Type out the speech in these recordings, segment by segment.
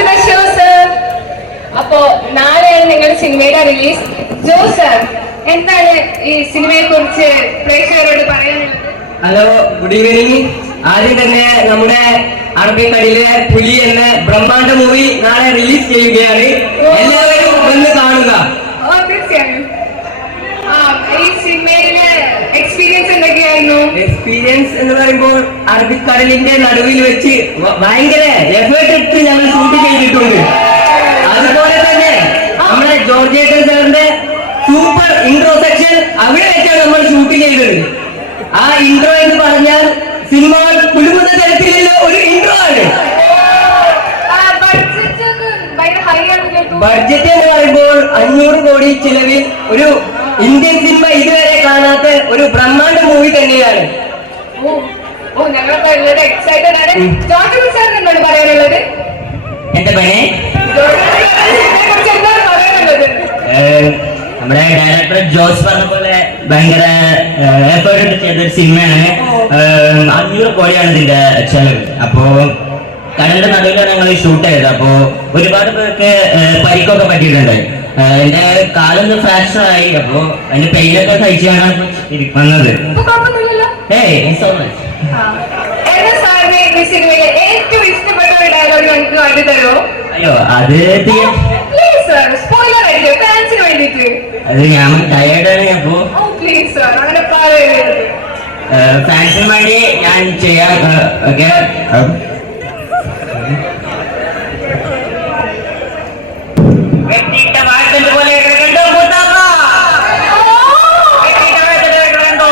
The show sir അപ്പോ നാളെയാണ് നിങ്ങളുടെ സിനിമയുടെ റിലീസ് ജോ സർ എന്താണ് ഈ സിനിമയെ കുറിച്ച് പ്രേക്ഷകരോട് പറയാനുള്ളത് ഹലോ ഗുഡ് ഈവനിങ് ആദ്യം തന്നെ നമ്മുടെ അറബിക്കടലിലെ പുലി എന്ന ബ്രഹ്മാണ്ട മൂവി നാളെ റിലീസ് ചെയ്യുകയാണ്. എല്ലാവരും വന്ന് കാണുക. എക്സ്പീരിയൻസ് എന്ന് പറയുമ്പോൾ അറബിക്കടലിന്റെ നടുവിൽ വെച്ച് ഭയങ്കര എഫേർട്ട് എടുത്ത് ഞങ്ങൾ ഷൂട്ട് ചെയ്തിട്ടുണ്ട്. അതുപോലെ തന്നെ നമ്മുടെ ജോർജേട്ടൻ സാറിന്റെ സൂപ്പർ ഇൻട്രോ സെക്ഷൻ അവിടെ വെച്ചാണ് നമ്മൾ ഷൂട്ട് ചെയ്തത്. ആ ഇൻട്രോ എന്ന് പറഞ്ഞാൽ സിനിമ കുലുങ്ങുന്ന തരത്തിലുള്ള ഒരു ഇൻട്രോ ആണ്. ബഡ്ജറ്റ് എന്ന് പറയുമ്പോൾ അഞ്ഞൂറ് കോടി ചിലവിൽ ഒരു ഇന്ത്യൻ സിനിമ ഇതുവരെ കാണാത്ത ഒരു ബ്രഹ്മാണ്ഡ മൂവി തന്നെയാണ്. എക്സൈറ്റഡ് ആണ്. എന്റെ പണി? നമ്മുടെ ഡയറക്ടർ ജോസ് പറഞ്ഞ പോലെ ഭയങ്കര എഫേർട്ട് എടുത്ത് ചെയ്തൊരു സിനിമയാണ്. അഞ്ഞൂറ് കോടിയാണ് ഇതിന്റെ ചെലവ്. അപ്പോ കടലിന്റെ നടുവിലാണ് ഞങ്ങൾ ഷൂട്ട് ചെയ്തത്. അപ്പോ ഒരുപാട് പേർക്ക് പരിക്കൊക്കെ പറ്റിയിട്ടുണ്ട്. എന്റെ കാലൊന്ന് ഫ്രാക്ചർ ആയി. അപ്പോ അതിന്റെ പെയിനൊക്കെ സഹിച്ചാണ് വന്നത്. ഏയ് സോ മച്ച് ഏറ്റവും ഇഷ്ടപ്പെട്ട ഒരു ഡയലോഗ് തരുമോ? അയ്യോ അത് തീ- പ്ലീസ് സർ സ്പോയിലർ ആയിരിക്കും ഫാൻസിന് വേണ്ടിയിട്ട്. അത് ഞാൻ ടയേർഡാണ് അപ്പോ ഓ പ്ലീസ് സർ അങ്ങനെ പറയരുത് ഫാൻസിന് വേണ്ടി ഞാൻ ചെയ്യാൻ ഒക്കെ വെട്ടിയിട്ട വാഴത്തണ്ട് പോലെ കിടക്കണ്ടോ മൂത്താപ്പ? വെട്ടിയിട്ട വാഴത്തണ്ട് കിടക്കണ്ടോ?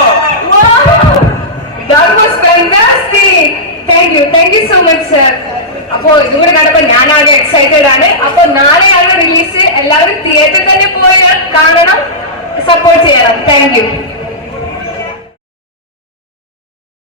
That was fantastic. Thank you. Thank you so much, sir. അപ്പോ ഇതുകൂടെ കണ്ടപ്പോ ഞാൻ ആകെ എക്സൈറ്റഡ് ആണ്. അപ്പൊ നാളെയാണ് റിലീസ് എല്ലാവരും തിയേറ്ററിൽ തന്നെ പോയി കാണണം സപ്പോർട്ട് ചെയ്യണം. താങ്ക്